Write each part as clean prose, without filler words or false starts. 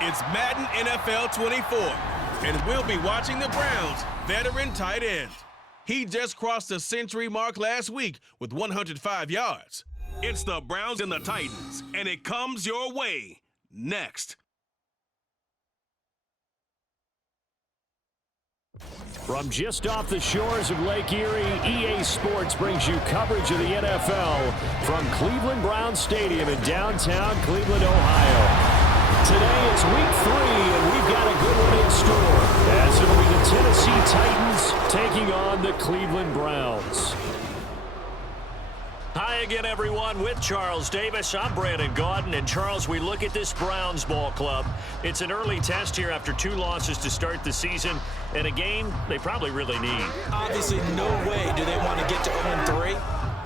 It's Madden NFL 24, and we'll be watching the Browns' veteran tight end. He just crossed the century mark last week with 105 yards. It's the Browns and the Titans, and it comes your way next. From just off the shores of Lake Erie, EA Sports brings you coverage of the NFL from Cleveland Browns Stadium in downtown Cleveland, Ohio. Today is week 3, and we've got a good one in store, as it'll be the Tennessee Titans taking on the Cleveland Browns. Hi again, everyone. With Charles Davis, I'm Brandon Gaudin. And, Charles, we look at this Browns ball club. It's an early test here after 2 losses to start the season, and a game they probably really need. Obviously, no way do they want to get to 0-3.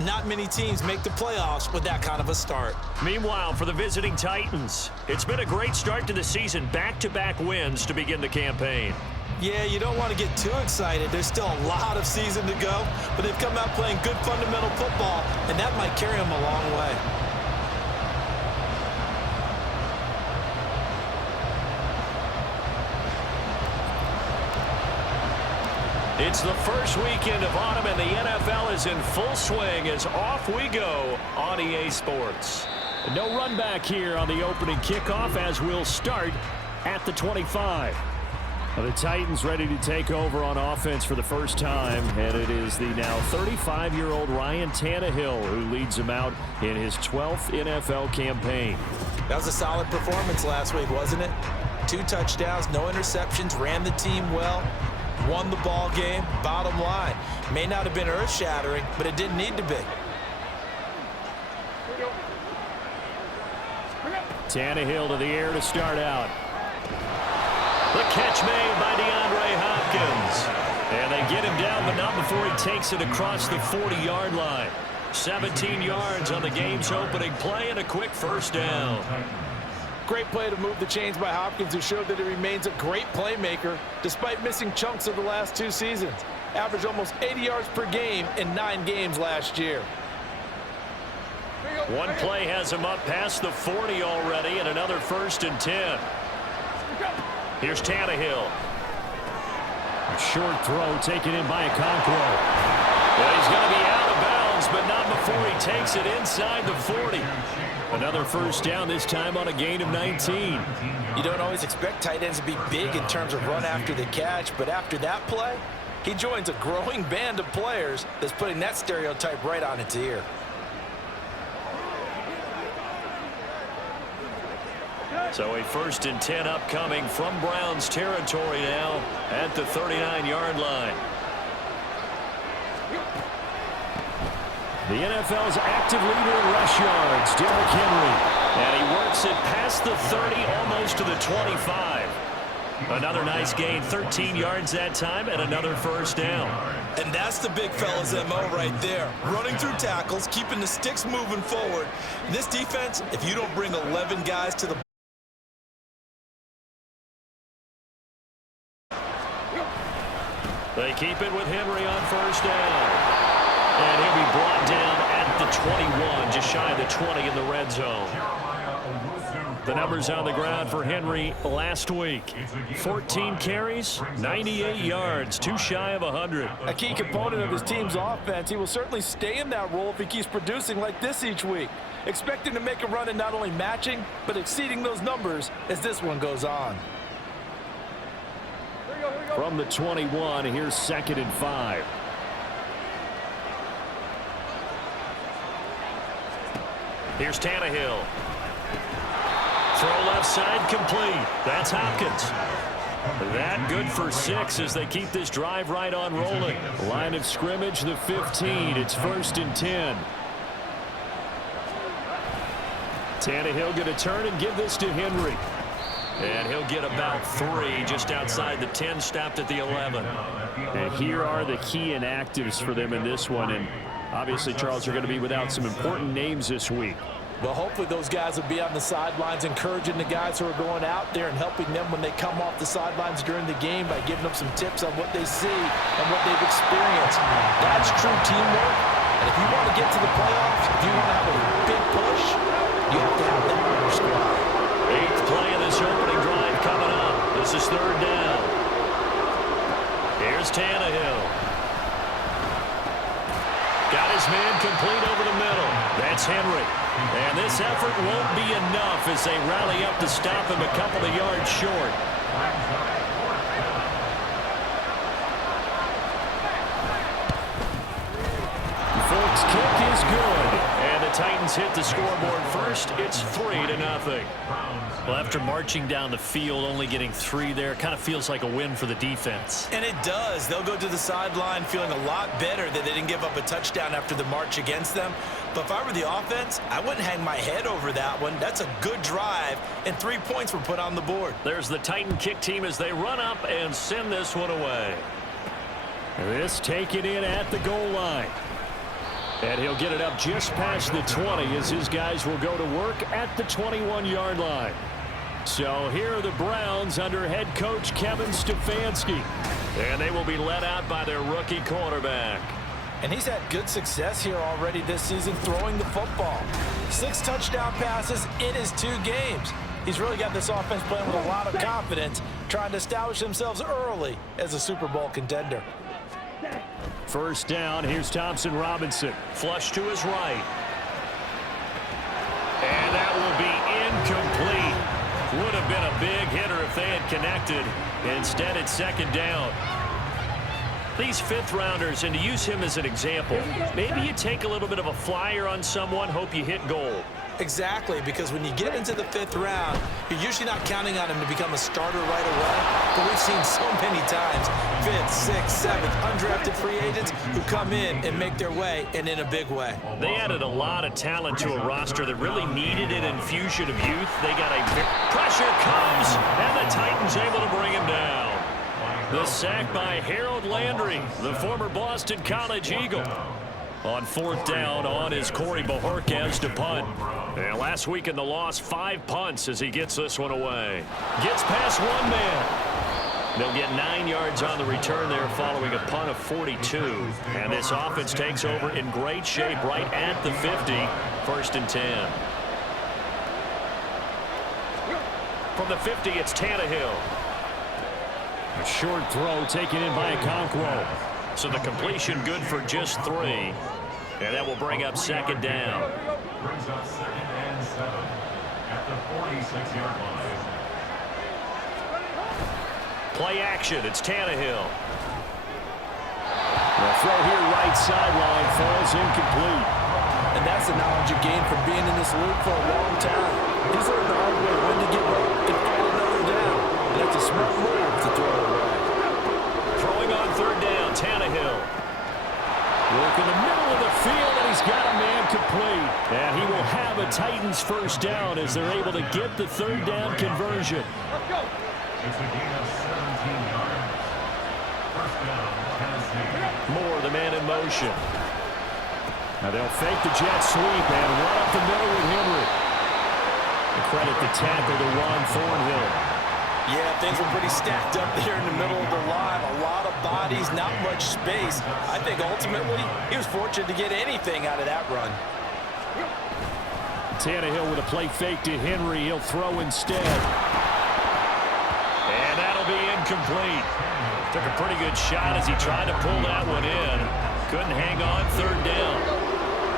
Not many teams make the playoffs with that kind of a start. Meanwhile, for the visiting Titans, it's been a great start to the season. Back-to-back wins to begin the campaign. Yeah, you don't want to get too excited. There's still a lot of season to go, but they've come out playing good fundamental football, and that might carry them a long way. It's the first weekend of autumn, and the NFL is in full swing as off we go on EA Sports. No run back here on the opening kickoff as we'll start at the 25. The Titans ready to take over on offense for the first time, and it is the now 35-year-old Ryan Tannehill who leads them out in his 12th NFL campaign. That was a solid performance last week, wasn't it? 2 touchdowns, no interceptions, ran the team well, won the ball game. Bottom line, may not have been earth-shattering, but it didn't need to be. Tannehill to the air to start out. The catch made by DeAndre Hopkins. And they get him down, but not before he takes it across the 40-yard line. 17 yards on the game's opening play and a quick first down. Great play to move the chains by Hopkins, who showed that he remains a great playmaker despite missing chunks of the last 2 seasons. Averaged almost 80 yards per game in 9 games last year. One play has him up past the 40 already, and another 1st and 10. Here's Tannehill. A short throw taken in by Okonkwo. Well, he's going to be out of bounds, but not before he takes it inside the 40. Another first down, this time on a gain of 19. You don't always expect tight ends to be big in terms of run after the catch, but after that play, he joins a growing band of players that's putting that stereotype right on its ear. So a 1st and 10 upcoming from Browns territory now at the 39-yard line. The NFL's active leader in rush yards, Derrick Henry. And he works it past the 30, almost to the 25. Another nice gain, 13 yards that time, and another first down. And that's the big fella's MO right there. Running through tackles, keeping the sticks moving forward. This defense, if you don't bring 11 guys to the They keep it with Henry on first down. And he'll be brought down at the 21, just shy of the 20 in the red zone. The numbers on the ground for Henry last week. 14 carries, 98 yards, too shy of 100. A key component of his team's offense. He will certainly stay in that role if he keeps producing like this each week. Expect him to make a run and not only matching, but exceeding those numbers as this one goes on. From the 21, here's 2nd and 5. Here's Tannehill. Throw left side complete. That's Hopkins. That good for 6 as they keep this drive right on rolling. Line of scrimmage, the 15. It's 1st and 10. Tannehill going to turn and give this to Henry. And he'll get about 3 just outside the 10, stopped at the 11. And here are the key inactives for them in this one. And obviously, Charles, are going to be without some important names this week. Well, hopefully those guys will be on the sidelines encouraging the guys who are going out there and helping them when they come off the sidelines during the game by giving them some tips on what they see and what they've experienced. That's true teamwork. And if you want to get to the playoffs, if you want to have a big push, you have to have that on your squad. 8th play of this opening drive coming up. This is 3rd down. Here's Tannehill. Got his man complete over the middle. That's Henry. And this effort won't be enough as they rally up to stop him a couple of yards short. The Folks' kick is good. And the Titans hit the scoreboard first. It's 3-0. Well, after marching down the field, only getting 3 there, kind of feels like a win for the defense. And it does. They'll go to the sideline feeling a lot better that they didn't give up a touchdown after the march against them. But if I were the offense, I wouldn't hang my head over that one. That's a good drive, and 3 points were put on the board. There's the Titan kick team as they run up and send this one away. This taken in at the goal line. And he'll get it up just past the 20 as his guys will go to work at the 21-yard line. So here are the Browns under head coach Kevin Stefanski. And they will be led out by their rookie quarterback. And he's had good success here already this season throwing the football. 6 touchdown passes in his 2 games. He's really got this offense playing with a lot of confidence, trying to establish themselves early as a Super Bowl contender. First down, here's Thompson Robinson. Flush to his right. And that will be incomplete. Would have been a big hitter if they had connected. Instead, it's 2nd down. These 5th-rounders, and to use him as an example, maybe you take a little bit of a flyer on someone, hope you hit goal. Exactly, because when you get into the 5th round, you're usually not counting on him to become a starter right away. But we've seen so many times 5th, 6th, 7th, undrafted free agents who come in and make their way, and in a big way. They added a lot of talent to a roster that really needed an infusion of youth. They got pressure comes, and the Titans able to bring him down. The sack by Harold Landry, the former Boston College Eagle. On 4th down, on is Corey Bojorquez to punt. And last week in the loss, 5 punts as he gets this one away. Gets past 1 man. They'll get 9 yards on the return there following a punt of 42. And this offense takes over in great shape right at the 50. 1st and 10. From the 50, it's Tannehill. A short throw taken in by Okonkwo. So the completion good for just 3. And that will bring up 2nd down. Brings up 2nd and 7 at the 46-yard line. Play action. It's Tannehill. The throw here right sideline falls incomplete. And that's the knowledge you gain from being in this league for a long time. He's learned the hard way when to give up and find another down. And that's a smart move to throw it away. Throwing on 3rd down, Tannehill. Work in the middle of the field, and he's got a man complete. And he will have a Titans first down as they're able to get the third down conversion. It's a gain of 17 yards. First down, Tennessee. Moore, the man in motion. Now they'll fake the jet sweep and run up the middle with Henry. And credit the tackle to Ron Thornhill. Yeah, things were pretty stacked up there in the middle of the line. A lot of bodies, not much space. I think ultimately he was fortunate to get anything out of that run. Tannehill with a play fake to Henry. He'll throw instead. And that'll be incomplete. Took a pretty good shot as he tried to pull that one in. Couldn't hang on, third down.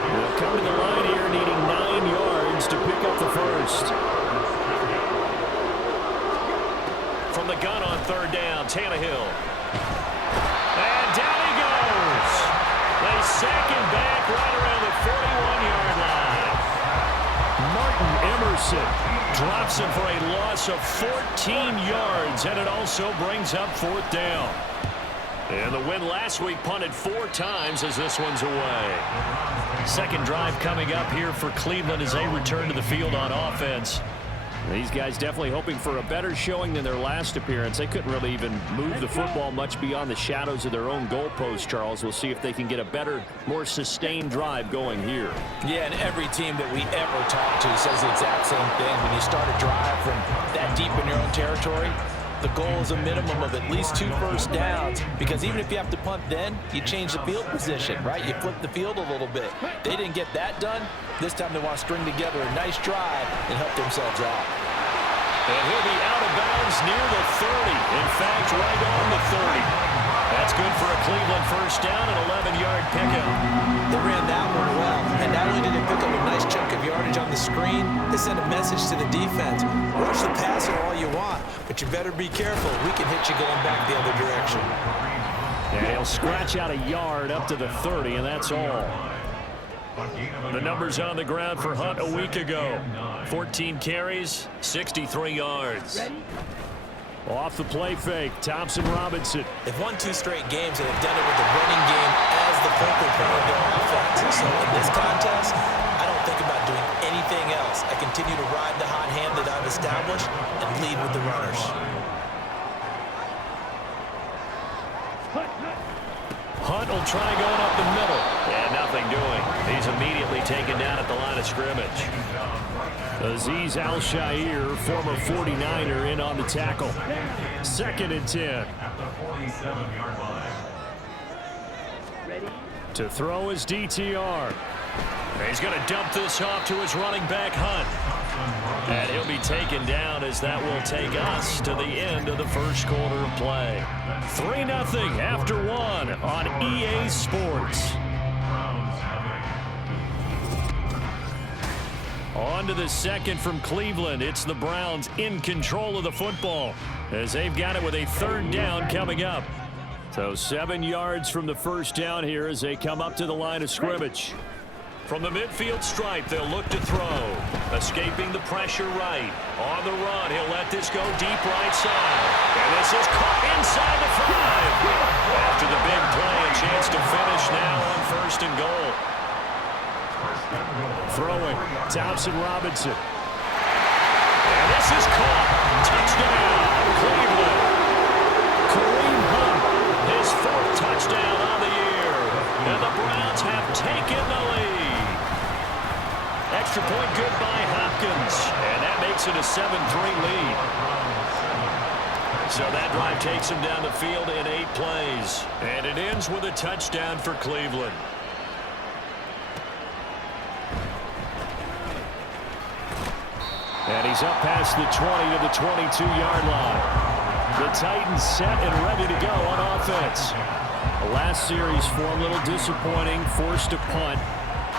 They'll come to the line here needing 9 yards to pick up the first. From the gun on third down, Tannehill. And down he goes. They sack him back right around the 41-yard line. Martin Emerson drops him for a loss of 14 yards, and it also brings up fourth down. And the win last week punted 4 times as this one's away. Second drive coming up here for Cleveland as they return to the field on offense. These guys definitely hoping for a better showing than their last appearance. They couldn't really even move the football much beyond the shadows of their own goalpost, Charles. We'll see if they can get a better, more sustained drive going here. Yeah, and every team that we ever talk to says the exact same thing. When you start a drive from that deep in your own territory, the goal is a minimum of at least 2 first downs, because even if you have to punt then, you change the field position, right? You flip the field a little bit. They didn't get that done. This time they want to string together a nice drive and help themselves out. And he'll be out of bounds near the 30. In fact, right on the 30. That's good for a Cleveland first down, an 11-yard pickup. They ran that one well, and not only did they pick up a nice chunk of yardage on the screen, they sent a message to the defense. Rush the passer all you want, but you better be careful. We can hit you going back the other direction. And he'll scratch out a yard up to the 30, and that's all. The numbers on the ground for Hunt a week ago. 14 carries, 63 yards. Off the play fake, Thompson Robinson. They've won 2 straight games, and they've done it with the running game as the focal point of their offense. So in this contest, I don't think about doing anything else. I continue to ride the hot hand that I've established and lead with the runners. Hunt will try going up the middle. Yeah, nothing doing. He's immediately taken down at the line of scrimmage. Azeez Al-Shaair, former 49er, in on the tackle. 2nd and 10. At the 47-yard line. To throw is DTR. He's going to dump this off to his running back, Hunt. And he'll be taken down as that will take us to the end of the first quarter of play. 3-0 after 1 on EA Sports. On to the second from Cleveland. It's the Browns in control of the football as they've got it with a third down coming up. So 7 yards from the first down here as they come up to the line of scrimmage. From the midfield stripe, they'll look to throw. Escaping the pressure right. On the run, he'll let this go deep right side. And this is caught inside the 5. After the big play, a chance to finish now on 1st and goal. Throwing, Thompson Robinson. And this is caught. Touchdown, Cleveland. Kareem Hunt, his 4th touchdown on the year. And the Browns have taken the lead. Extra point good by Hopkins. And that makes it a 7-3 lead. So that drive takes him down the field in 8 plays. And it ends with a touchdown for Cleveland. And he's up past the 20 to the 22-yard line. The Titans set and ready to go on offense. The last series for a little disappointing, forced to punt.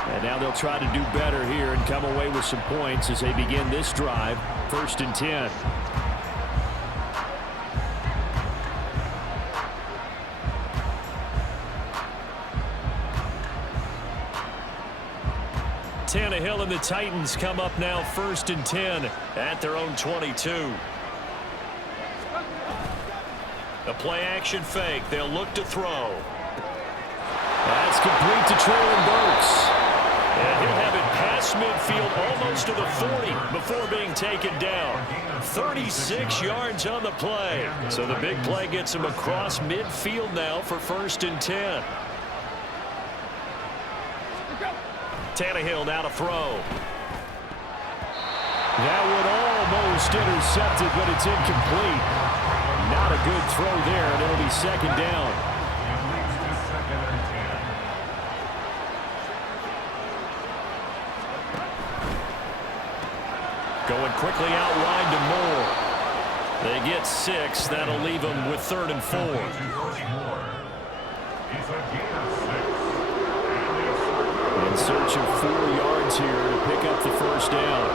And now they'll try to do better here and come away with some points as they begin this drive, 1st and 10. Tannehill and the Titans come up now 1st and 10 at their own 22. A play action fake. They'll look to throw. That's complete to Traylon Burks. And he'll have it past midfield almost to the 40 before being taken down. 36 yards on the play. So the big play gets him across midfield now for 1st and 10. Tannehill now to throw. That one almost intercepted, but it's incomplete. Not a good throw there, and it'll be 2nd down. Going quickly out wide to Moore. They get 6. That'll leave them with 3rd and 4. In search of 4 yards here to pick up the 1st down.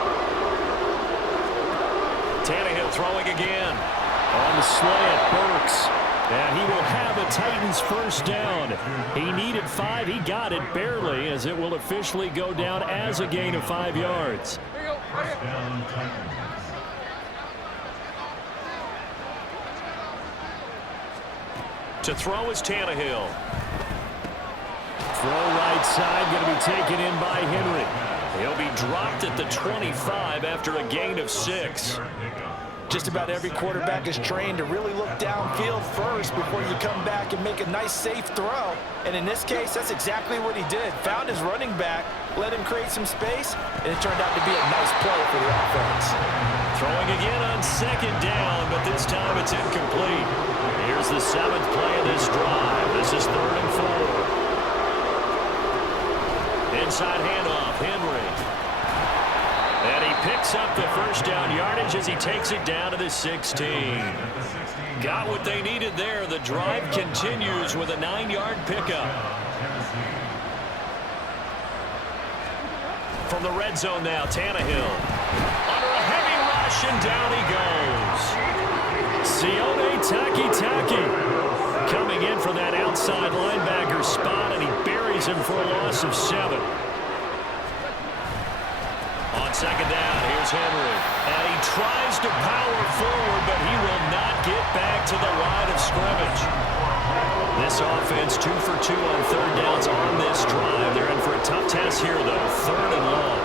Tannehill throwing again. On the slant, Burks. And he will have a Titans 1st down. He needed 5. He got it barely, as it will officially go down as a gain of 5 yards. To throw is Tannehill. Throw right side, going to be taken in by Henry. He'll be dropped at the 25 after a gain of 6. Just about every quarterback is trained to really look downfield first before you come back and make a nice, safe throw. And in this case, that's exactly what he did. Found his running back, let him create some space, and it turned out to be a nice play for the offense. Throwing again on 2nd down, but this time it's incomplete. Here's the 7th play of this drive. This is 3rd and 4. Inside handoff, Henry. And he picks up the 1st down yardage as he takes it down to the 16. Got what they needed there. The drive continues with a 9-yard pickup. From the red zone now, Tannehill. Under a heavy rush, and down he goes. Sione Takitaki coming in for that outside linebacker spot, and he buries him for a loss of 7. On 2nd down, here's Henry. And he tries to power forward, but he will not get back to the line of scrimmage. This offense 2 for 2 on 3rd downs on this drive. They're in for a tough task here, though. 3rd and long.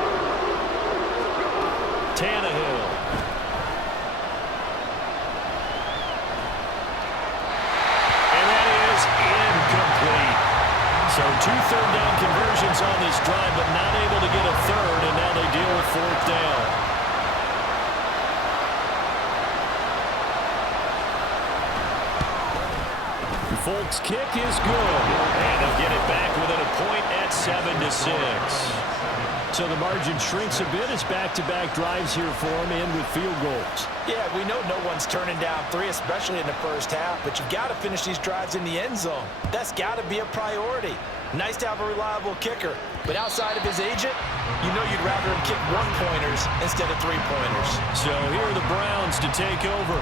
Tannehill. And that is incomplete. So 2 third down conversions on this drive, but not able to get a 3rd, and now they deal with 4th down. Folk's kick is good, and they'll get it back within a point at 7-6. So the margin shrinks a bit as back-to-back drives here for him, and with field goals. Yeah, we know no one's turning down 3, especially in the 1st half, but you've got to finish these drives in the end zone. That's got to be a priority. Nice to have a reliable kicker, but outside of his agent, you know you'd rather him kick 1-pointers instead of 3-pointers. So here are the Browns to take over.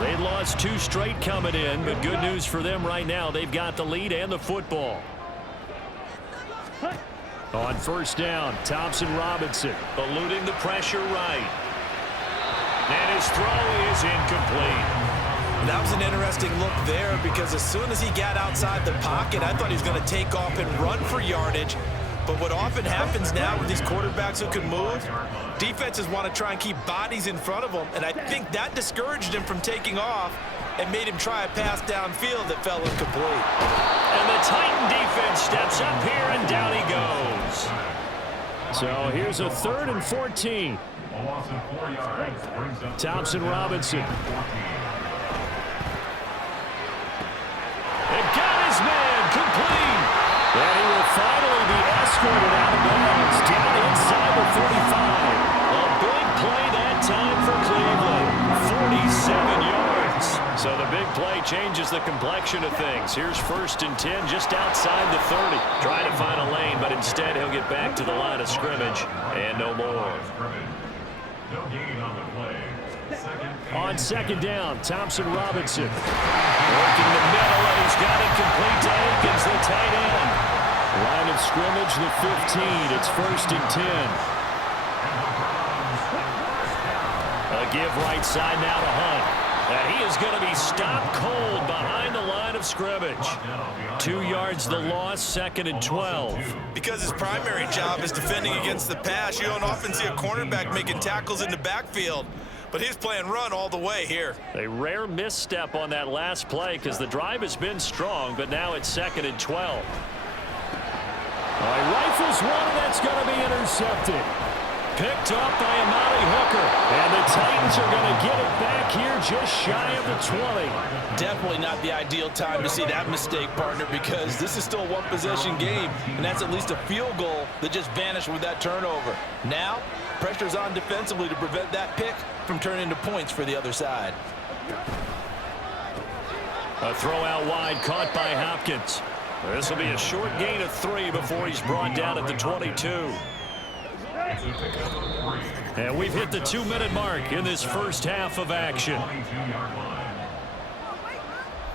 They lost 2 straight coming in, but good news for them right now. They've got the lead and the football. On 1st down, Thompson-Robinson eluding the pressure right. And his throw is incomplete. That was an interesting look there because as soon as he got outside the pocket, I thought he was going to take off and run for yardage. But what often happens now with these quarterbacks who can move, defenses want to try and keep bodies in front of them, and I think that discouraged him from taking off and made him try a pass downfield that fell incomplete. And the Titan defense steps up here, and down he goes. So here's a 3rd and 14. Thompson-Robinson. It got his man complete. And he will finally be escorted out of bounds down inside the 45. A big play that time for Cleveland. 47 yards. So the big play changes the complexion of things. Here's 1st and 10 just outside the 30. Trying to find a lane, but instead he'll get back to the line of scrimmage. And no more. On 2nd down, Thompson-Robinson. Working the middle, and he's got it complete to Akins, the tight end. Line of scrimmage, the 15. It's 1st and 10. A give right side now to Hunt. And he is going to be stopped cold behind the line of scrimmage. 2 yards the loss, 2nd and 12. Because his primary job is defending against the pass, you don't often see a cornerback making tackles in the backfield. But he's playing run all the way here. A rare misstep on that last play because the drive has been strong, but now it's 2nd and 12. Rifles one, and that's going to be intercepted. Picked up by Amari Hooker. And the Titans are going to get it back here just shy of the 20. Definitely not the ideal time to see that mistake, partner, because this is still a one-possession game, and that's at least a field goal that just vanished with that turnover. Now, pressure's on defensively to prevent that pick from turning into points for the other side. A throw out wide caught by Hopkins. This will be a short gain of 3 before he's brought down at the 22. And we've hit the 2-minute mark in this first half of action.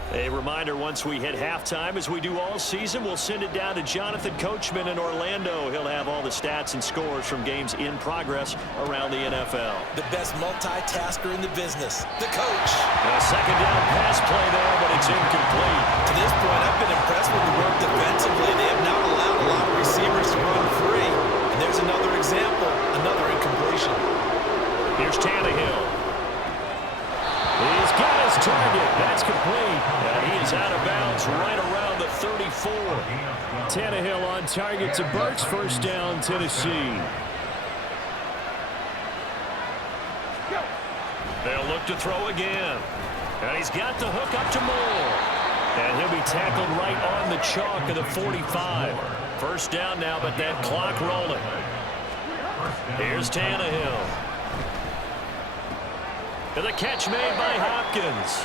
A reminder, once we hit halftime, as we do all season, we'll send it down to Jonathan Coachman in Orlando. He'll have all the stats and scores from games in progress around the NFL. The best multitasker in the business, the coach. A second down pass play there, but it's incomplete. To this point, I've been impressed with the work defensively. They have not allowed a lot of receivers to run free. And there's another example, another incompletion. Here's Tannehill. He's got his target. That's complete. And he is out of bounds right around the 34. Tannehill on target to Burks. First down, Tennessee. They'll look to throw again. And he's got the hook up to Moore. And he'll be tackled right on the chalk of the 45. First down now, but that clock rolling. Here's Tannehill. And the catch made by Hopkins.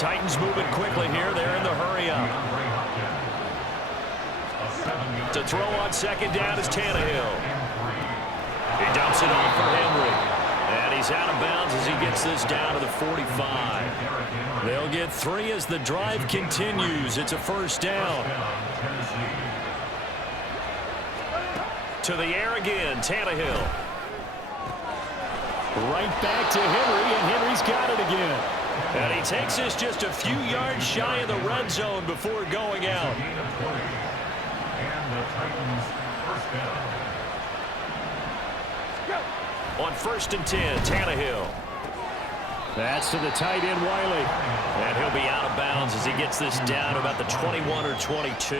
Titans moving quickly here. They're in the hurry up. To throw on second down is Tannehill. He dumps it off for Henry. And he's out of bounds as he gets this down to the 45. They'll get 3 as the drive continues. It's a first down. To the air again, Tannehill. Right back to Henry, and Henry's got it again. And he takes this just a few yards shy of the red zone before going out. On 1st and 10, Tannehill. That's to the tight end, Wiley. And he'll be out of bounds as he gets this down to about the 21 or 22.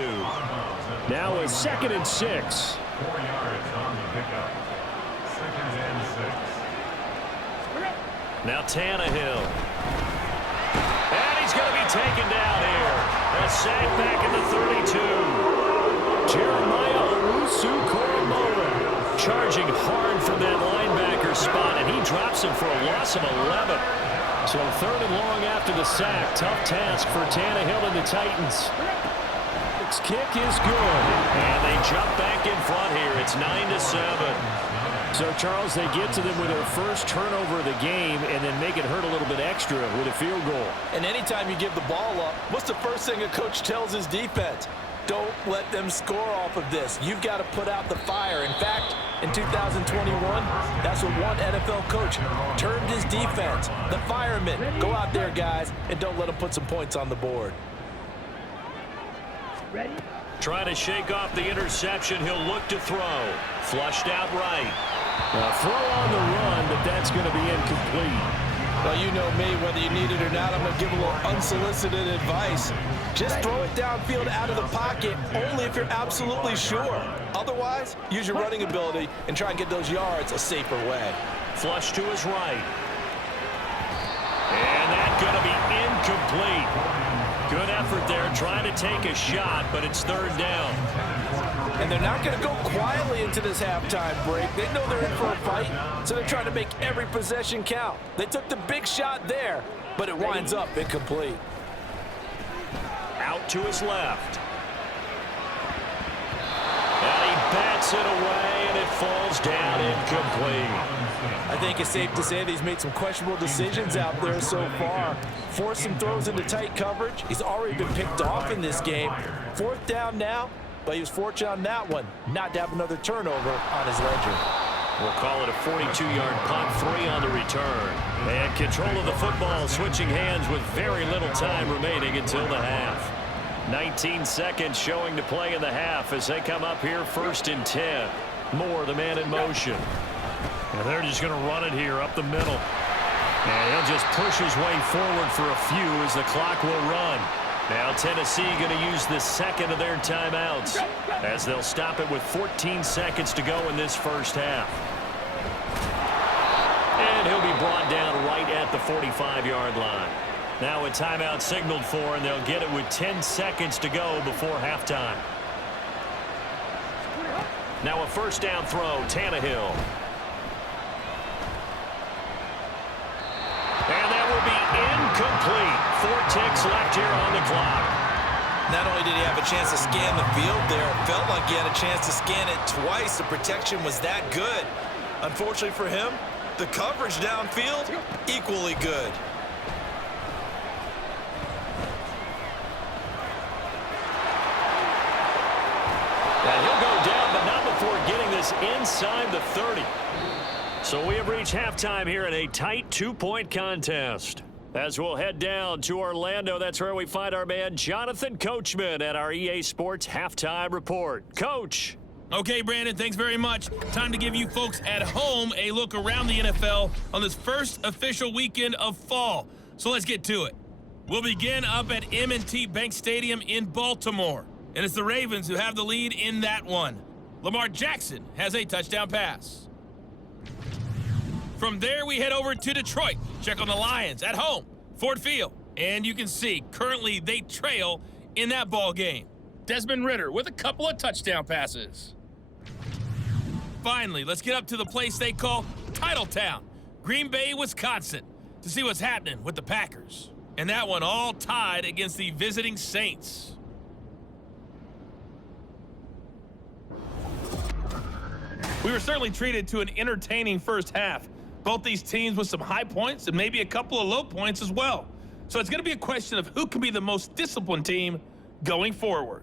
Now a 2nd and 6. 4 yards on the pickup. 2nd and 6. Now Tannehill. And he's going to be taken down here. A sack back at the 32. Jeremiah Owusu-Koramoah charging hard from that linebacker spot, and he drops him for a loss of 11. So 3rd and long after the sack. Tough task for Tannehill and the Titans. This kick is good. And they jump back in front here. It's 9-7. So, Charles, they get to them with their first turnover of the game and then make it hurt a little bit extra with a field goal. And anytime you give the ball up, what's the first thing a coach tells his defense? Don't let them score off of this. You've got to put out the fire. In fact, in 2021, that's what one NFL coach termed his defense. The firemen. Go out there, guys, and don't let them put some points on the board. Ready? Trying to shake off the interception. He'll look to throw. Flushed out right. A throw on the run, but that's going to be incomplete. Well, you know me, whether you need it or not, I'm going to give a little unsolicited advice. Just throw it downfield out of the pocket, only if you're absolutely sure. Otherwise, use your running ability and try and get those yards a safer way. Flush to his right. And that's going to be incomplete. Good effort there, trying to take a shot, but it's 3rd down. And they're not going to go quietly into this halftime break. They know they're in for a fight, so they're trying to make every possession count. They took the big shot there, but it winds up incomplete. Out to his left. And he bats it away, and it falls down incomplete. I think it's safe to say that he's made some questionable decisions out there so far. Forced some throws into tight coverage. He's already been picked off in this game. 4th down now, but he was fortunate on that one not to have another turnover on his ledger. We'll call it a 42-yard punt, 3 on the return. And control of the football switching hands with very little time remaining until the half. 19 seconds showing to play in the half as they come up here 1st and 10. Moore, the man in motion. And they're just going to run it here up the middle. And he'll just push his way forward for a few as the clock will run. Now Tennessee going to use the second of their timeouts as they'll stop it with 14 seconds to go in this first half. And he'll be brought down right at the 45-yard line. Now a timeout signaled for, and they'll get it with 10 seconds to go before halftime. Now a first down throw, Tannehill. And that will be incomplete. 4 ticks left here on the clock. Not only did he have a chance to scan the field there, it felt like he had a chance to scan it twice. The protection was that good. Unfortunately for him, the coverage downfield, equally good. And he'll go down, but not before getting this inside the 30. So we have reached halftime here in a tight 2-point contest. As we'll head down to Orlando, that's where we find our man Jonathan Coachman at our EA Sports Halftime Report. Coach. Okay, Brandon, thanks very much. Time to give you folks at home a look around the NFL on this first official weekend of fall. So let's get to it. We'll begin up at M&T Bank Stadium in Baltimore. And it's the Ravens who have the lead in that one. Lamar Jackson has a touchdown pass. From there, we head over to Detroit. Check on the Lions at home, Ford Field. And you can see, currently they trail in that ball game. Desmond Ridder with a couple of touchdown passes. Finally, let's get up to the place they call Titletown, Green Bay, Wisconsin, to see what's happening with the Packers. And that one all tied against the visiting Saints. We were certainly treated to an entertaining first half. Both these teams with some high points and maybe a couple of low points as well. So it's going to be a question of who can be the most disciplined team going forward.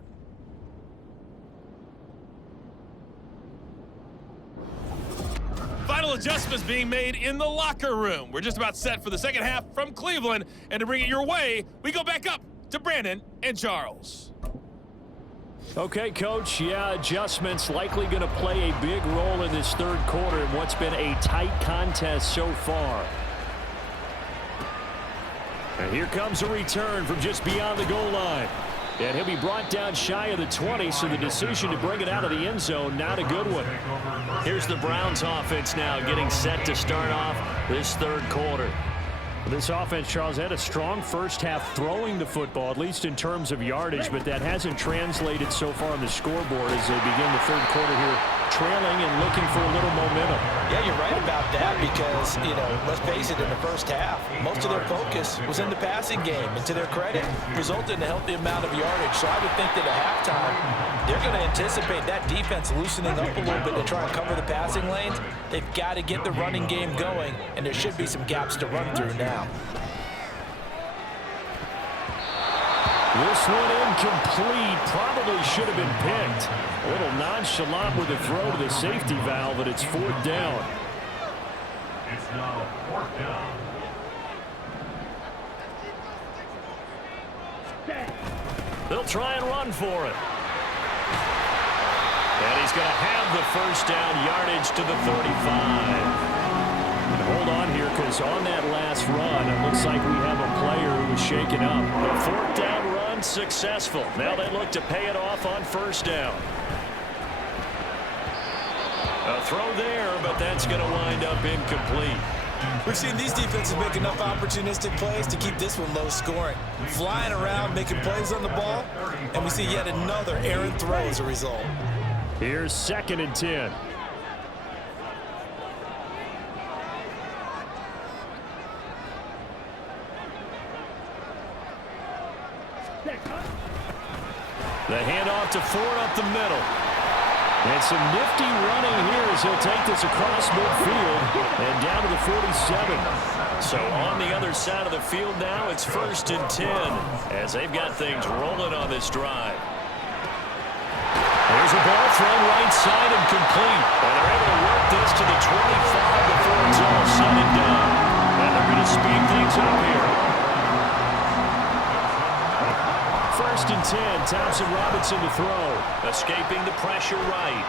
Final adjustments being made in the locker room. We're just about set for the second half from Cleveland. And to bring it your way, we go back up to Brandon and Charles. Okay, Coach, yeah, adjustments likely going to play a big role in this third quarter in what's been a tight contest so far. And here comes a return from just beyond the goal line. And he'll be brought down shy of the 20, so the decision to bring it out of the end zone, not a good one. Here's the Browns offense now getting set to start off this third quarter. This offense, Charles, had a strong first half throwing the football, at least in terms of yardage, but that hasn't translated so far on the scoreboard as they begin the third quarter here, trailing and looking for a little momentum. Yeah, you're right about that because, let's face it, in the first half, most of their focus was in the passing game. And to their credit, resulted in a healthy amount of yardage. So I would think that at halftime, they're going to anticipate that defense loosening up a little bit to try and cover the passing lanes. They've got to get the running game going, and there should be some gaps to run through now. This one incomplete. Probably should have been picked. A little nonchalant with the throw to the safety valve, but it's 4th down. It's now 4th down. They'll try and run for it. And he's going to have the first down, yardage to the 35. And hold on here, because on that last run, it looks like we have a player who was shaken up. The 4th down run successful. Now they look to pay it off on first down. A throw there, but that's going to wind up incomplete. We've seen these defenses make enough opportunistic plays to keep this one low scoring. Flying around, making plays on the ball, and we see yet another errant throw as a result. Here's 2nd and 10. The handoff to Ford up the middle. And some nifty running here as he'll take this across midfield and down to the 47. So on the other side of the field now, it's 1st and 10 as they've got things rolling on this drive. Here Here's a ball thrown right side and complete. And they're able to work this to the 25 before it's all said and done. And they're going to speed things up here. 1st and 10, Thompson Robinson to throw. Escaping the pressure right.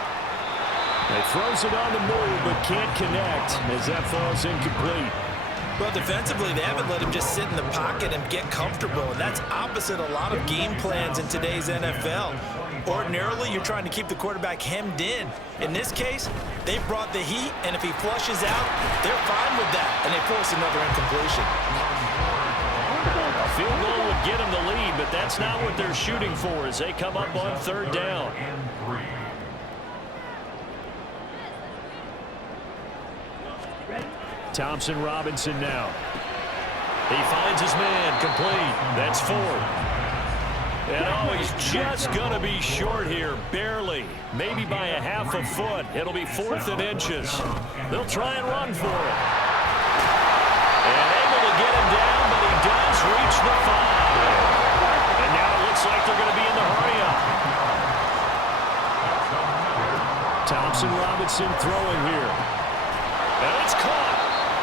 He throws it on the move, but can't connect as that falls incomplete. Well, defensively, they haven't let him just sit in the pocket and get comfortable, and that's opposite a lot of game plans in today's NFL. Ordinarily, you're trying to keep the quarterback hemmed in. In this case, they brought the heat, and if he flushes out, they're fine with that, and they force another incompletion. A field goal would get them the lead, but that's not what they're shooting for as they come up on 3rd down. Thompson Robinson now. He finds his man, complete. That's 4th. And oh, he's just going to be short here, barely. Maybe by a half a foot. It'll be 4th and inches. They'll try and run for it. And able to get him down, but he does reach the 5. And now it looks like they're going to be in the hurry-up. Thompson Robinson throwing here. And it's caught.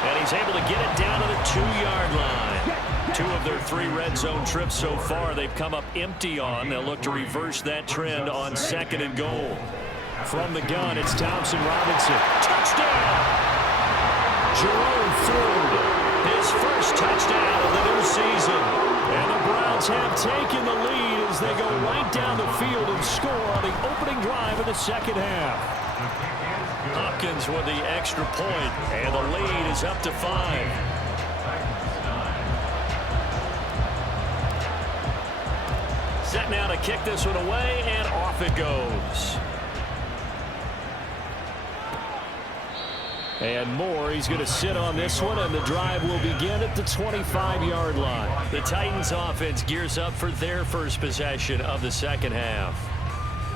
And he's able to get it down to the 2-yard line. 2 of their 3 red zone trips so far they've come up empty on. They'll look to reverse that trend on 2nd and goal. From the gun, it's Thompson Robinson. Touchdown! Jerome Ford. His first touchdown of the new season. And the Browns have taken the lead as they go right down the field and score on the opening drive of the 2nd half. Hopkins with the extra point, and the lead is up to 5. Set now to kick this one away, and off it goes. And Moore, he's going to sit on this one, and the drive will begin at the 25-yard line. The Titans offense gears up for their first possession of the 2nd half.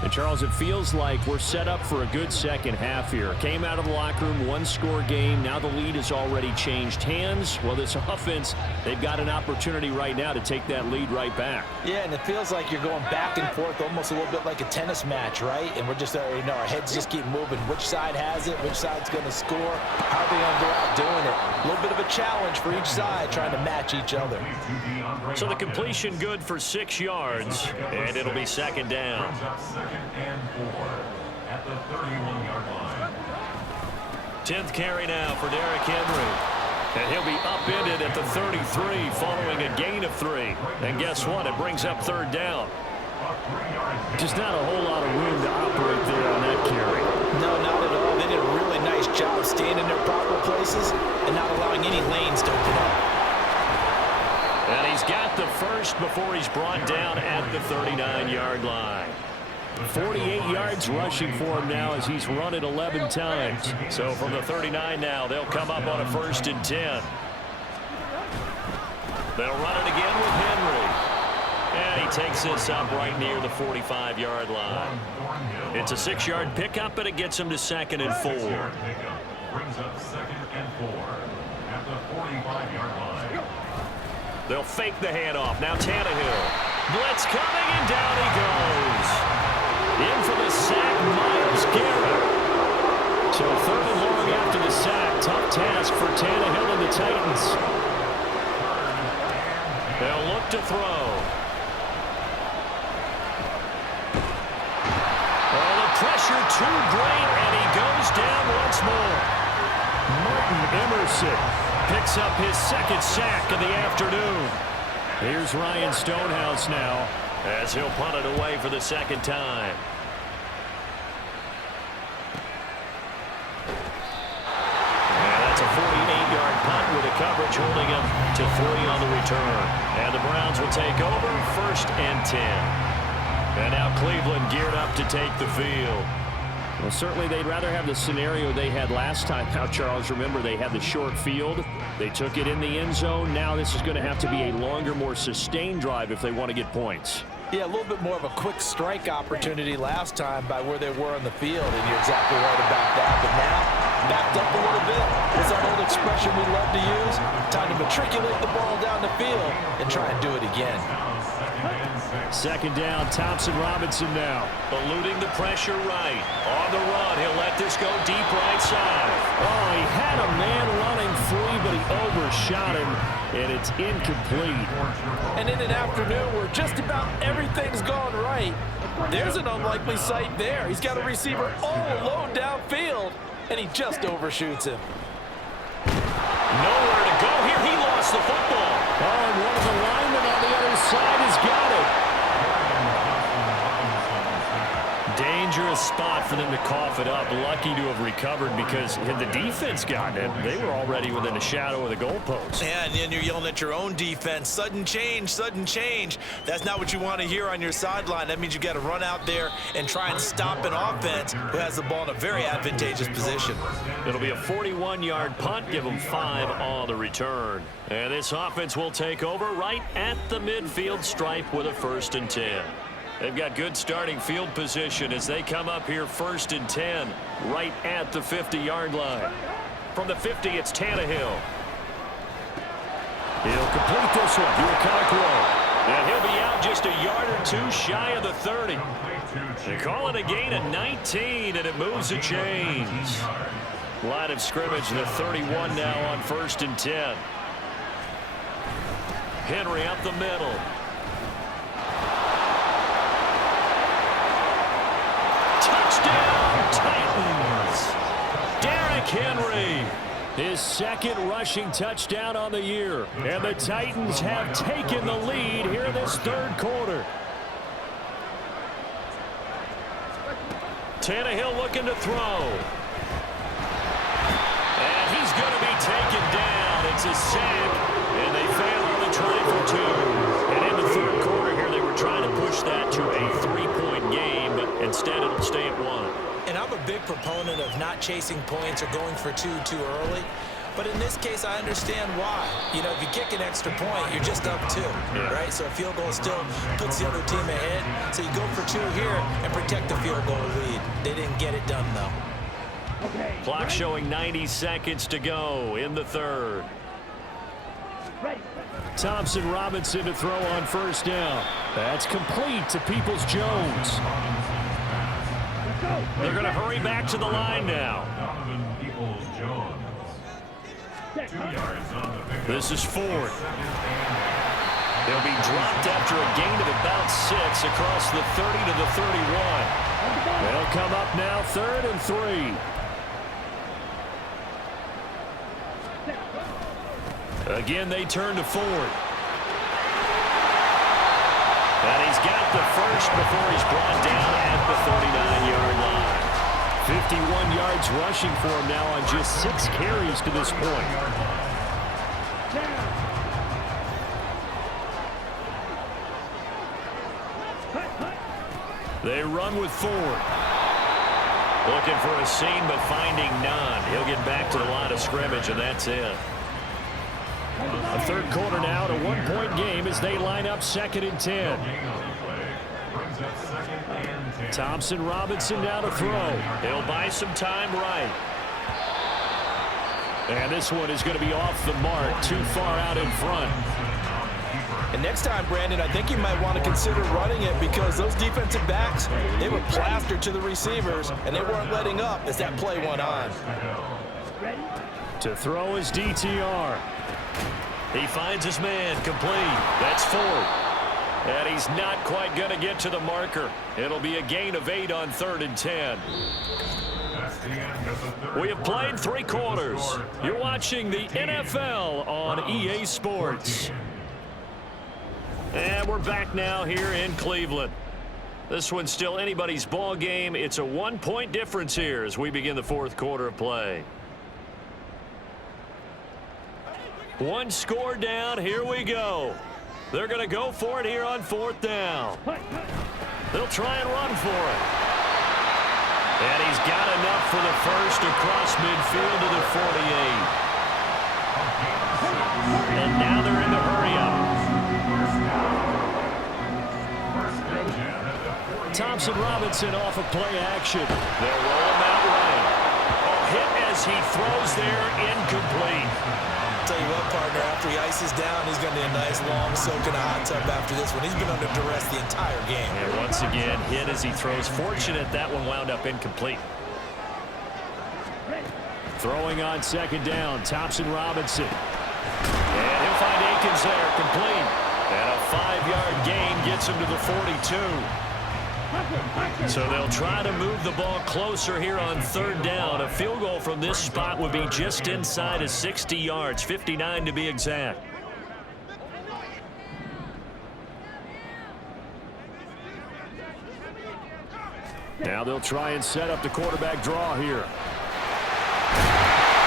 And, Charles, it feels like we're set up for a good 2nd half here. Came out of the locker room, 1-score game. Now the lead has already changed hands. Well, this offense, they've got an opportunity right now to take that lead right back. Yeah, and it feels like you're going back and forth almost a little bit like a tennis match, right? And we're just, our heads just keep moving. Which side has it? Which side's going to score? How are they going to go out doing it? A little bit of a challenge for each side trying to match each other. So the completion good for 6 yards, and it'll be 2nd down. And 4 at the 31-yard line. 10th carry now for Derrick Henry. And he'll be upended at the 33 following a gain of 3. And guess what? It brings up 3rd down. Just not a whole lot of room to operate there on that carry. No, not at all. They did a really nice job staying in their proper places and not allowing any lanes to open up. And he's got the first before he's brought down at the 39-yard line. 48 yards rushing for him now as he's run it 11 times. So from the 39 now, they'll come up on a 1st and 10. They'll run it again with Henry. And he takes this up right near the 45-yard line. It's a 6-yard pickup, and it gets him to 2nd and 4. Brings up 2nd and 4 at the 45-yard line. They'll fake the handoff. Now Tannehill. Blitz coming, and down he goes. In for the sack, Myles Garrett. So 3rd and long after the sack. Tough task for Tannehill and the Titans. They'll look to throw. Oh, the pressure too great, and he goes down once more. Martin Emerson picks up his 2nd sack of the afternoon. Here's Ryan Stonehouse now, as he'll punt it away for the 2nd time. And that's a 48-yard punt with a coverage holding him to 3 on the return. And the Browns will take over 1st and 10. And now Cleveland geared up to take the field. Well, certainly they'd rather have the scenario they had last time. Now, Charles, remember, they had the short field. They took it in the end zone. Now this is going to have to be a longer, more sustained drive if they want to get points. Yeah, a little bit more of a quick strike opportunity last time by where they were on the field, and you're exactly right about that. But now, backed up a little bit. It's that old expression we love to use. Time to matriculate the ball down the field and try and do it again. Second down, Thompson Robinson now. Eluding the pressure right. On the run, he'll let this go deep right side. Oh, he had a man running free, but he overshot him, and it's incomplete. And in an afternoon where just about everything's gone right, there's an unlikely sight there. He's got a receiver all alone downfield, and he just overshoots him. Nowhere to go here. He lost the football. Oh, and one of the linemen on the other side has got it. Dangerous spot for them to cough it up. Lucky to have recovered because had the defense gotten it, they were already within a shadow of the goalpost. Yeah, and then you're yelling at your own defense. Sudden change, sudden change. That's not what you want to hear on your sideline. That means you got to run out there and try and stop an offense who has the ball in a very advantageous position. It'll be a 41-yard punt. Give them 5 on the return. And this offense will take over right at the midfield stripe with a 1st and 10. They've got good starting field position as they come up here 1st and 10 right at the 50-yard line. From the 50, it's Tannehill. He'll complete this one. He'll Cockrell. And he'll be out just a yard or 2 shy of the 30. They call it a gain of 19, and it moves the chains. Line of scrimmage, the 31 now on 1st and 10. Henry up the middle. Touchdown, Titans. Derrick Henry. His 2nd rushing touchdown on the year. And the Titans have taken the lead here in this 3rd quarter. Tannehill looking to throw. And he's going to be taken down. It's a sack. And they fail on the try for 2. And in the 3rd quarter here, they were trying to push that to a 3-point game, but instead it'll stay at 1. And I'm a big proponent of not chasing points or going for 2 too early. But in this case, I understand why. You know, if you kick an extra point, you're just up 2, right? So a field goal still puts the other team ahead. So you go for 2 here and protect the field goal lead. They didn't get it done, though. Clock showing 90 seconds to go in the 3rd. Thompson Robinson to throw on 1st down. That's complete to Peoples-Jones. They're going to hurry back to the line now. This is 4th. They'll be dropped after a gain of about 6 across the 30 to the 31. They'll come up now 3rd and 3. Again, they turn to Ford. And he's got the 1st before he's brought down at the 39-yard line. 51 yards rushing for him now on just 6 carries to this point. They run with Ford. Looking for a seam, but finding none. He'll get back to the line of scrimmage, and that's it. A 3rd quarter now, a 1-point game as they line up 2nd and 10. Thompson Robinson now to throw. He'll buy some time right. And this one is going to be off the mark, too far out in front. And next time, Brandon, I think you might want to consider running it because those defensive backs, they were plastered to the receivers, and they weren't letting up as that play went on. To throw is DTR. He finds his man complete. That's 4. And he's not quite going to get to the marker. It'll be a gain of 8 on 3rd and 10. We have played 3 quarters. You're watching the NFL on EA Sports. And we're back now here in Cleveland. This one's still anybody's ball game. It's a 1-point difference here as we begin the 4th quarter of play. 1 score down. Here we go. They're going to go for it here on 4th down. They'll try and run for it. And he's got enough for the 1st across midfield to the 48. And now they're in the hurry-up. Thompson Robinson off of play action. They'll roll him out right. A hit as he throws there, incomplete. tell you what, partner, after he ices down, he's going to need a nice long soak in a hot tub after this one. He's been under duress the entire game. And once again, hit as he throws. Fortunate that one wound up incomplete. Throwing on second down, Thompson Robinson. And he'll find Akins there, complete. And a 5-yard gain gets him to the 42. So they'll try to move the ball closer here on third down. A field goal from this spot would be just inside of 60 yards, 59 to be exact. Now they'll try and set up the quarterback draw here.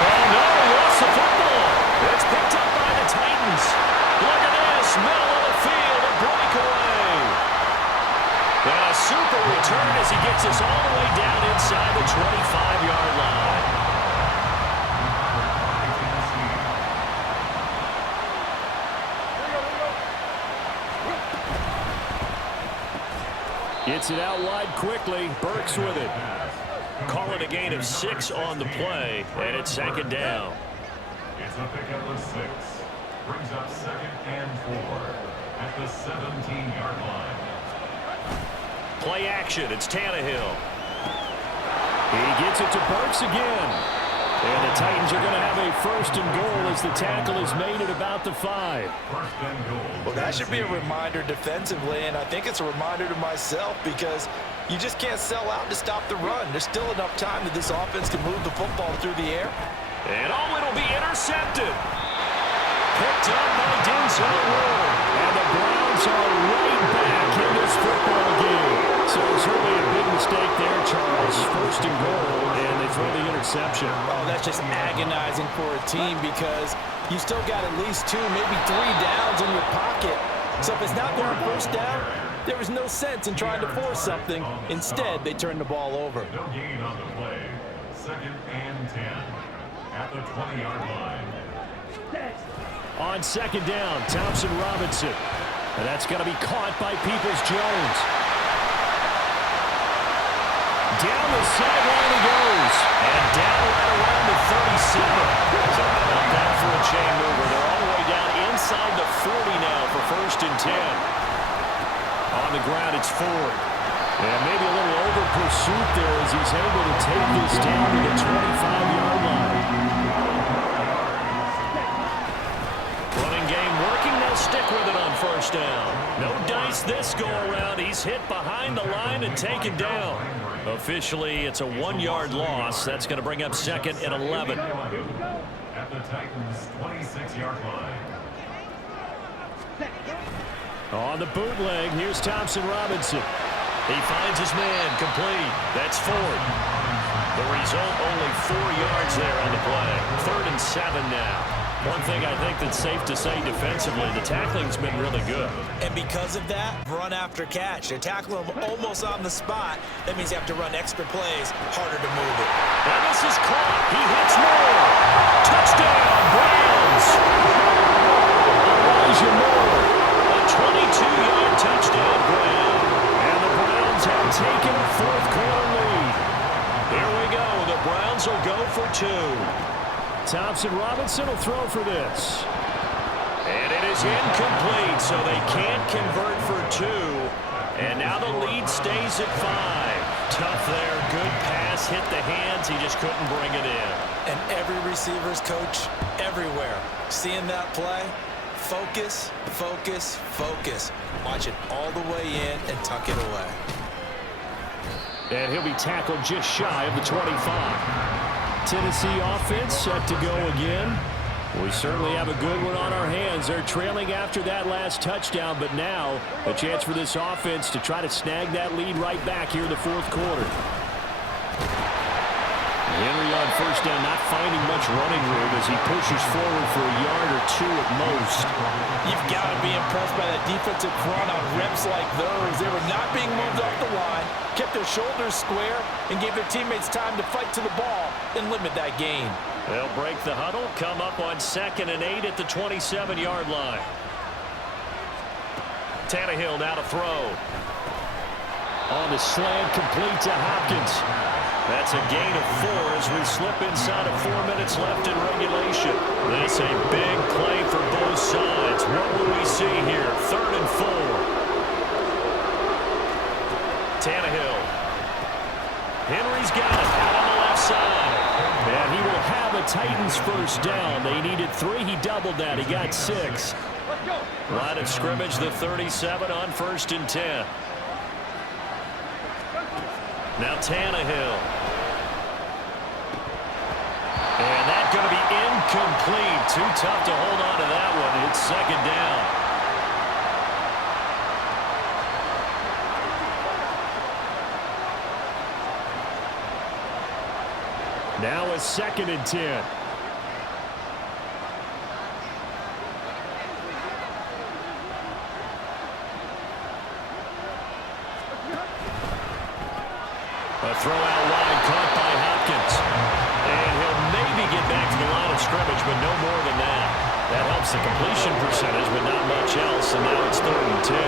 Oh, no, he lost the football. It's picked up by the Titans. Look at this, middle of the field, a breakaway. And a super return as he gets us all the way down inside the 25-yard line. Gets it out wide quickly. Burks with it. Call it a gain of 6 on the play, and it's second down. It's a pickup of 6. Brings up 2nd and 4 at the 17-yard line. Play action. It's Tannehill. He gets it to Burks again. And the Titans are going to have a 1st and goal as the tackle is made at about the 5. 1st and goal. Well, that should be a reminder defensively, and I think it's a reminder to myself because you just can't sell out to stop the run. There's still enough time that this offense can move the football through the air. And oh, it'll be intercepted. Picked up by Denzel Ward. And the Browns are right back in this football game. So certainly a big mistake there, Charles. 1st and goal, and they throw the interception. Oh, that's just agonizing for a team because you still got at least 2, maybe 3 downs in your pocket. So if it's not going 1st down, there was no sense in trying to force something. Instead, they turned the ball over. No gain on the play. 2nd and 10 at the 20-yard line. On second down, Thompson Robinson. And that's going to be caught by Peoples-Jones. Down the sideline he goes. And down right around the 37. So how about that for a chain mover? They're all the way down inside the 40 now for 1st and 10. On the ground, it's Ford. And maybe a little over pursuit there as he's able to take this down to the 25-yard line. Running game working. They'll stick with it on 1st down. No dice this go around. He's hit behind the line and taken down. Officially, it's a 1-yard loss. That's going to bring up 2nd and 11. At the Titans' 26-yard line. On the bootleg, here's Thompson Robinson. He finds his man, complete. That's Ford. The result, only 4 yards there on the play. 3rd and 7 now. One thing I think that's safe to say defensively, the tackling's been really good. And because of that, run after catch. They're tackling him almost on the spot. That means you have to run extra plays, harder to move it. And this is caught. He hits more. Touchdown, Browns. Elijah Moore. A 22-yard touchdown grab. And the Browns have taken a 4th quarter lead. Here we go. The Browns will go for 2. Thompson Robinson will throw for this. And it is incomplete, so they can't convert for 2. And now the lead stays at 5. Tough there. Good pass. Hit the hands. He just couldn't bring it in. And every receiver's coach everywhere. Seeing that play, focus, focus, focus. Watch it all the way in and tuck it away. And he'll be tackled just shy of the 25. Tennessee offense set to go again. We certainly have a good one on our hands. They're trailing after that last touchdown, but now a chance for this offense to try to snag that lead right back here in the 4th quarter. Henry on 1st down, not finding much running room as he pushes forward for a yard or 2 at most. You've got to be impressed by that defensive front on reps like those. They were not being moved off the line, kept their shoulders square, and gave their teammates time to fight to the ball and limit that gain. They'll break the huddle, come up on 2nd and 8 at the 27-yard line. Tannehill now to throw. On the slant, complete to Hopkins. That's a gain of 4 as we slip inside of 4 minutes left in regulation. This a big play for both sides. What will we see here? 3rd and 4. Tannehill. Henry's got it out on the left side. And he will have a Titans first down. They needed 3. He doubled that. He got 6. Line of scrimmage, the 37 on 1st and 10. Now Tannehill. And that's going to be incomplete. Too tough to hold on to that one. It's 2nd down. Now a 2nd and 10. A throw out wide caught by Hopkins. And he'll maybe get back to the line of scrimmage, but no more than that. That helps the completion percentage, but not much else, and now it's 3rd and 10.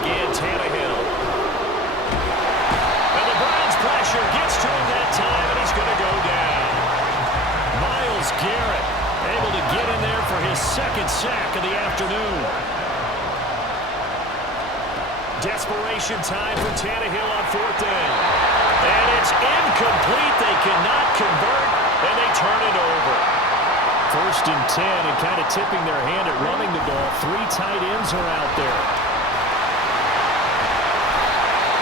Again, Tannehill. And the Browns pressure gets to him that time, and he's going to go down. Myles Garrett able to get in there for his 2nd sack of the afternoon. Desperation time for Tannehill on 4th down. And it's incomplete. They cannot convert, and they turn it over. 1st and 10, and kind of tipping their hand at running the ball. 3 tight ends are out there.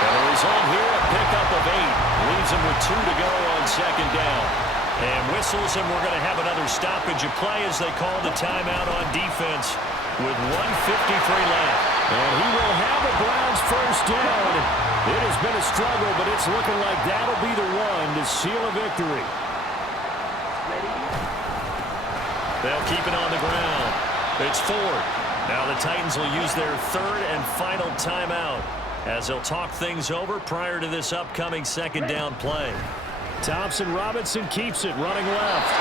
And the result here, a pickup of 8. Leaves them with 2 to go on 2nd down. And whistles, and we're going to have another stoppage of play as they call the timeout on defense with 1:53 left. And he will have a Browns first down. It has been a struggle, but it's looking like that'll be the one to seal a victory. They'll keep it on the ground. It's 4th. Now the Titans will use their 3rd and final timeout as they'll talk things over prior to this upcoming 2nd down play. Thompson Robinson keeps it running left.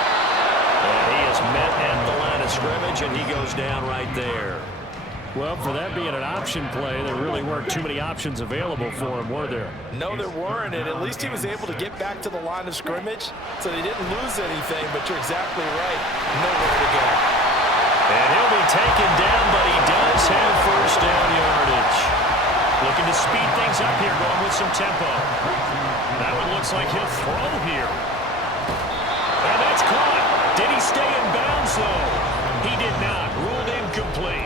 And he is met at the line of scrimmage, and he goes down right there. Well, for that being an option play, there really weren't too many options available for him, were there? No, there weren't, and at least he was able to get back to the line of scrimmage, so they didn't lose anything, but you're exactly right. Nowhere to go. And he'll be taken down, but he does have first down yardage. Looking to speed things up here, going with some tempo. That one looks like he'll throw here. And that's caught. Did he stay in bounds, though? He did not. Ruled incomplete.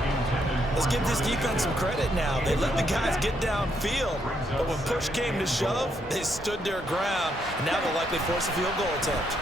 Let's give this defense some credit now. They let the guys get downfield, but when push came to shove, they stood their ground, and now they'll likely force a field goal attempt.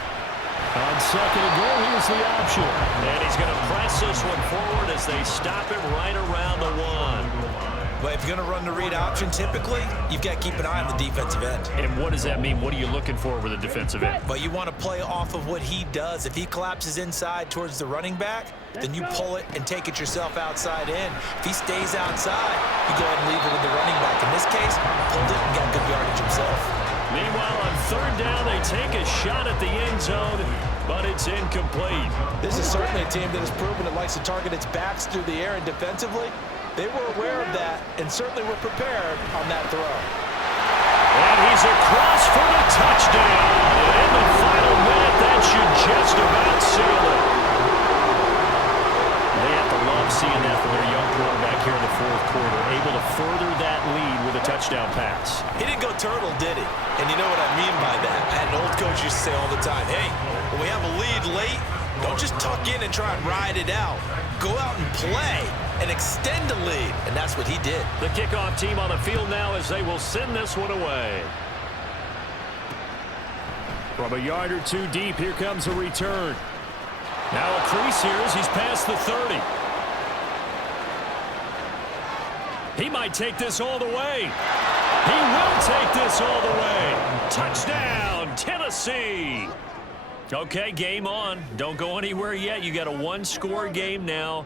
On 2nd and goal, here's the option. And he's going to press this one forward as they stop him right around the 1. But if you're going to run the read option, typically, you've got to keep an eye on the defensive end. And what does that mean? What are you looking for with a defensive end? But you want to play off of what he does. If he collapses inside towards the running back, then you pull it and take it yourself outside in. If he stays outside, you go ahead and leave it with the running back. In this case, pulled it and got good yardage himself. Meanwhile, on 3rd down, they take a shot at the end zone, but it's incomplete. This is certainly a team that has proven it likes to target its backs through the air, and defensively, they were aware of that and certainly were prepared on that throw. And he's across for the touchdown. And in the final minute, that should just about seal it. They have to love seeing that from their young quarterback here in the 4th quarter, able to further that lead with a touchdown pass. He didn't go turtle, did he? And you know what I mean by that. I had an old coach used to say all the time, hey, when we have a lead late, don't just tuck in and try and ride it out. Go out and play and extend the lead. And that's what he did. The kickoff team on the field now as they will send this one away. From a yard or 2 deep, here comes a return. Now a crease here as he's past the 30. He might take this all the way. He will take this all the way. Touchdown, Tennessee. Okay, game on. Don't go anywhere yet. You got a 1-score game now.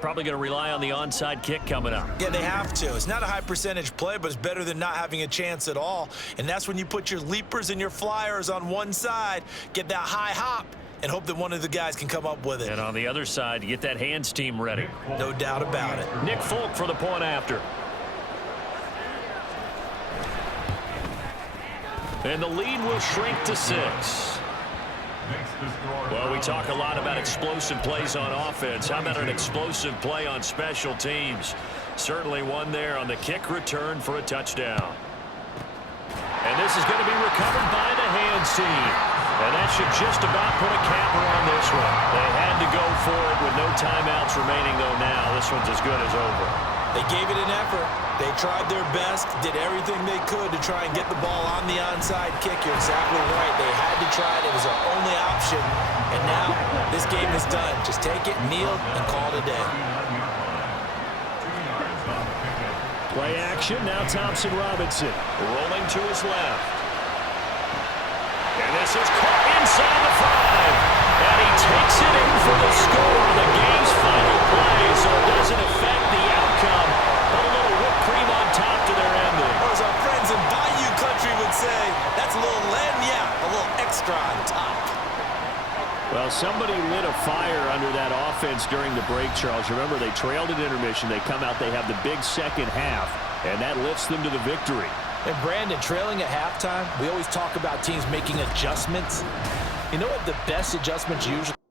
Probably going to rely on the onside kick coming up. Yeah, they have to. It's not a high percentage play, but it's better than not having a chance at all. And that's when you put your leapers and your flyers on one side, get that high hop, and hope that one of the guys can come up with it. And on the other side, you get that hands team ready. No doubt about it. Nick Folk for the point after. And the lead will shrink to 6. Well, we talk a lot about explosive plays on offense. How about an explosive play on special teams? Certainly one there on the kick return for a touchdown. And this is going to be recovered by the hands team. And that should just about put a capper on this one. They had to go for it with no timeouts remaining, though now. This one's as good as over. They gave it an effort. They tried their best, did everything they could to try and get the ball on the onside kick. You're exactly right. They had to try it. It was their only option. And now this game is done. Just take it, kneel, and call it a day. Play action. Now Thompson Robinson. Rolling to his left. And this is caught inside the 5. And he takes it in for the score. The game's final play, so it doesn't affect the outcome. But a little whipped cream on top to their ending. Or as our friends in Bayou Country would say, that's a little a little extra on top. Well, somebody lit a fire under that offense during the break, Charles. Remember, they trailed at intermission. They come out, they have the big second half, and that lifts them to the victory. And Brandon, trailing at halftime, we always talk about teams making adjustments. You know what the best adjustments usually